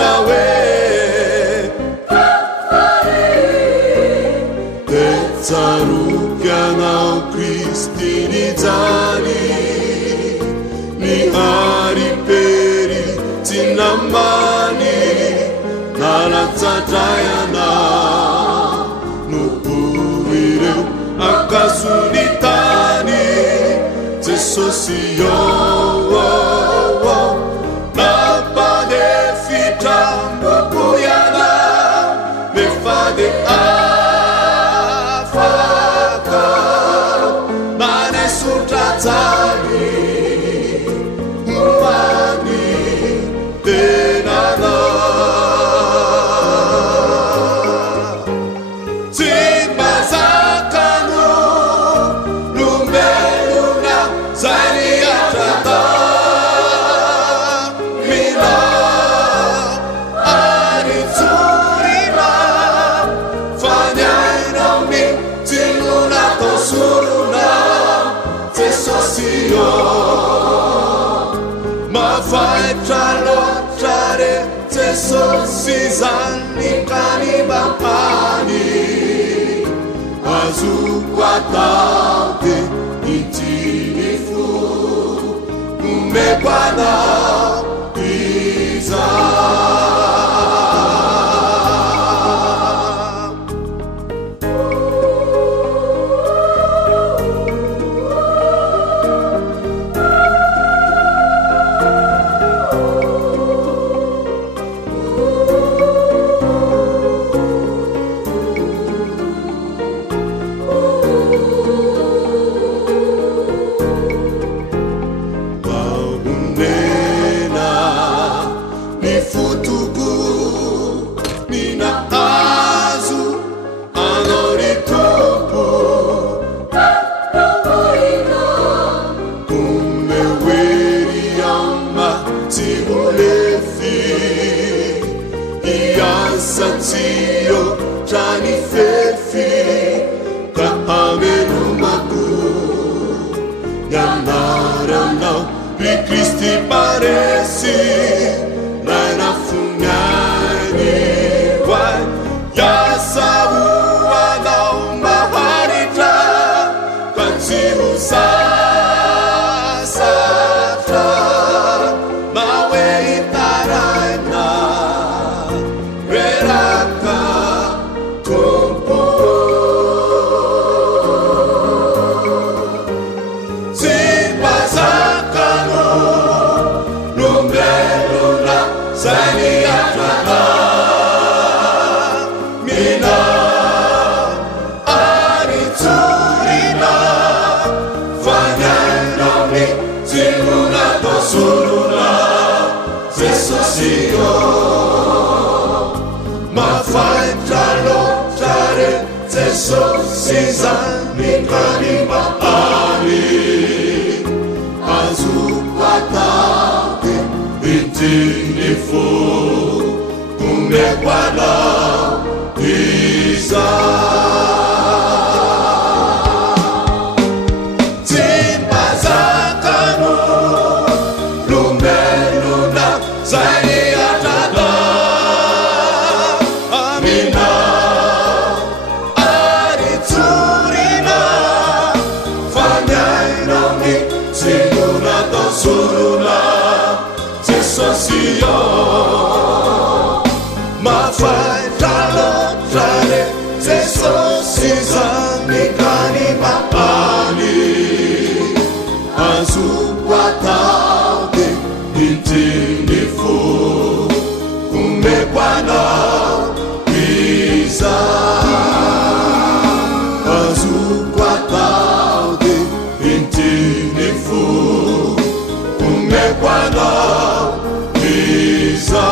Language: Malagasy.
trawe Tetsarukiana Kristini Zani Ni ariperi tinamani Nalatsatayana Nukuire akasunitani Tesosio Napade fitambo kuyana Mefade afaka Mane sutatani Mwani tenana Timbazakano Lumbeluna Zaniatata Mina Ariturima Fanyainami Tiluna Tosuruna Tesosio Mafaitalo Tare Tesosizani Kanibapani Azukwatade itinifu Umebwana Iza Satio Jani Fefi Kahamenu Magu Yanara now Bi Christi paresi Nana Funyani Wai Yasawu Anau Maharita Kansi Usasata Mawe Itarana Mina Ariturina Fanyanami Tiluna Tosuruna Tesosio Mafaitalo Tare Tesosizani Kanibapani Azukwatade itinifu Umebwana Iza Timbazakano Lumeluna Zaniatata Amina Ariturina Fanyainami Tiluna Tosuruna Tesosio Mafaitalo Tare Tesosizani Kanibapani Azukwatade itinifu Umebwana Iza Azukwatade itinifu Umebwana Iza